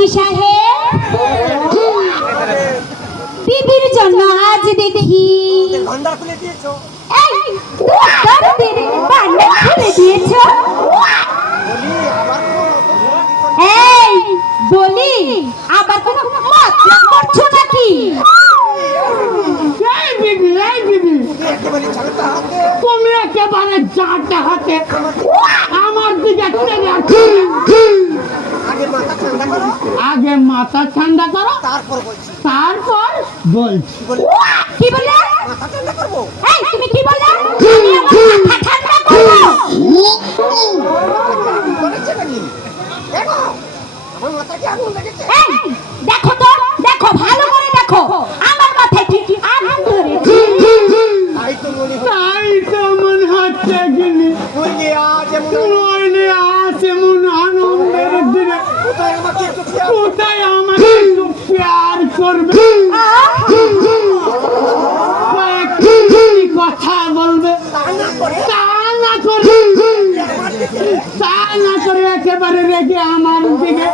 হাজি সাহেব, বিবির জন্য আজ দেখি ভান্ডার খুলে দিয়েছো। এই দরদের ভান্ডার খুলে দিয়েছো। এই বলি আবার কোনো মতলব করছো নাকি? এই বিবি, এই বিবি, একেবারে ঝাড়টা হাতে তুমি একেবারে চারটা হাতে আমার দিকে টেনে আগে মাথা ঠান্ডা করো, আগে মাথা ঠান্ডা করো, তারপর বলছি। তারপর বলছি। কি বলে? মাথা ঠান্ডা করবো? এই তুমি কি বলে? আমি আমার মাথা ঠান্ডা করব। আগুন ধরেছে নাকি? দেখো, আমার মাথা কি আগুন লেগেছে? এই দেখো তো, দেখো ভালো করে দেখো, আমার মাথায় কি আগুন ধরেছে? তাই তো মনে হয়। তাই তো মনে হচ্ছে কিনি, নইলে আজ এমন নইলে আজ এমন আনন্দের দিনে কোথায় আমাকে একটু খেয়াল কোথায় আমাকে একটু প্যার করবে, কয়েকটি কথা বলবে, তা না করে তা না করে, আমার দিকে তা না করে একেবারে রেখে আমার দিকে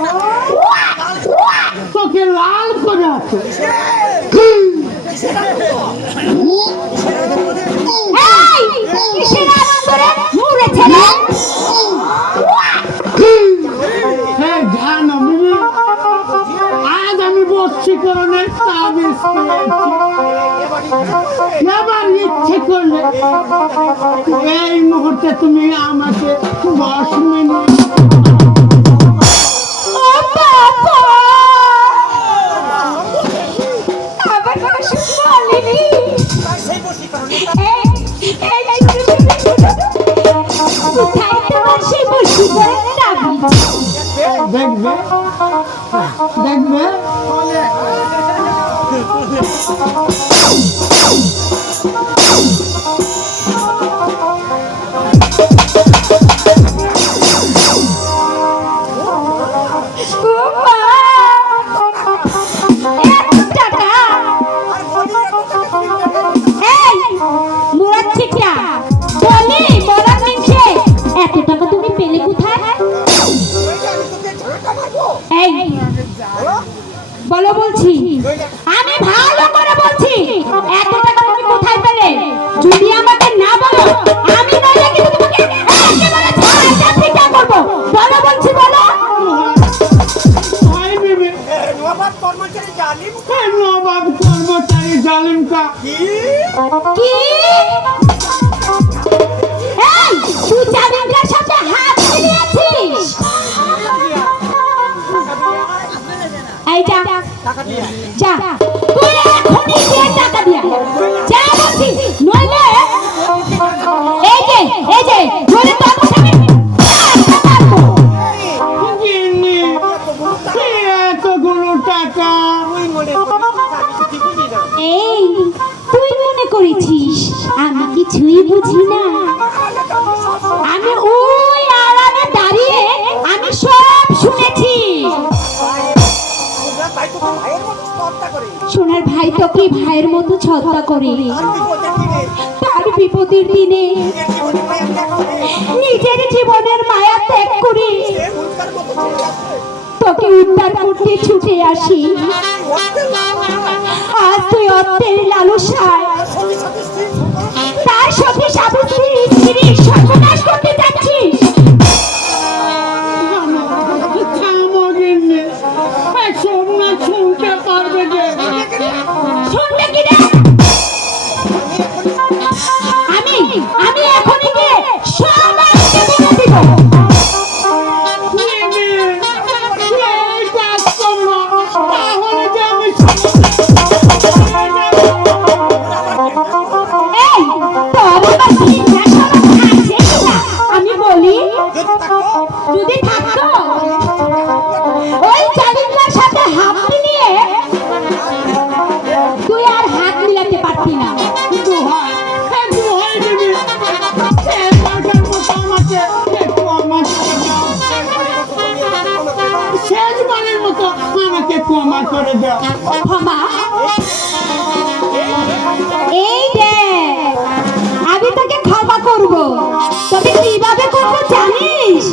তোকে লাল করে আছে। এই কিসের আনন্দ রে মরেছে রে? হ্যাঁ জানো বিবি, আজ আমি বশীকরণের তাবিজ পেয়েছি। এবার ইচ্ছে করলে এই মুহূর্তে তুমি আমাকে 10 মিনিট ও বাবা, আবার কোনো শুনতে পারলি? তাই সেই বসি কারণে কোথায় তোমার সেই বশীকরণ তাবিজ? দেখবে, দেখবে ও মা, এত টাকা! আর বলি এত টাকা তুমি দেবে? এই মুরাদ ছিটা, বলি মরাদ নিচে এত টাকা তুমি পেলে কোথায়? নইলে আমি তোকে ঝাঁটা মারবো। এই বলো, বলো বলছি, নইলে আমি ভালো করে বলছি, এত টাকা তুমি কোথায় পেলে? যদি আমাকে না বলো, আমি নইলে কিন্তু তোমাকে একেবারে ঝাড়টা পিটা করবো। বলো বলছি, বলো। ভাই বিবি, নবাব কর্মচারী জালিম নবাব কর্মচারী জালিম কা কি? কি? এই তুই জালিমটার সাথে হাত মিলিয়েছিস? এই যা টাকা দিয়ে যা, তুই এখনই গিয়ে টাকা দিয়া যা বলছি, নইলে এই যে নইলে তোর মুখে আমি মারবো। গিন্নি, এতগুলো টাকা তুই মনে করিস আমি কিছু বুঝি না। এই তুই মনে করেছিস আমি কিছুই বুঝি না? আমি ওই আড়ালে দাঁড়িয়ে আমি সব শুনেছি। তোমরা তাই তো ভাইয়ের মতো হত্যা করে সোনার ভাই তোকে ভাইয়ের মতো ছলনা করে, তার বিপদের দিনে তার বিপদের দিনে নিজের জীবনের মায়া ত্যাগ করে নিজের জীবনের মায়া ত্যাগ করে সে উল্কার মতো চলে আসে। তোকে উদ্ধার করতে ছুটে আসি। আজ তুই অর্থের লালসায় সত্যি সত্যি স্ত্রী তার সাথে সাবিত্রী স্ত্রীর সর্বনাশ করতে যাচ্ছিস। থামো গিন্নি, এসব না শুনতে পারবে যে শুনলে কি রে? আমি আমি এখনই গিয়ে সবাইকে বলে দিব। বিবি, এই কাজ করো, তাহলে যে আমি এই তোর আবার চিন্তা করা আছে কিনা আমি বলি? যদি থাকতো ওই জালিমটার সাথে হাত মিলিয়ে তুই আর হাত মিলাতে পারতি না। দোহাই, দোহাই বিবি, শেষবারের মতো আমাকে একটু ক্ষমা করে দাও। শেষবারের মতো আমাকে ক্ষমা করে দাও। ক্ষমা? এই দেখ, আমি তোকে ক্ষমা করব, তবে কিভাবে করবো জানিস?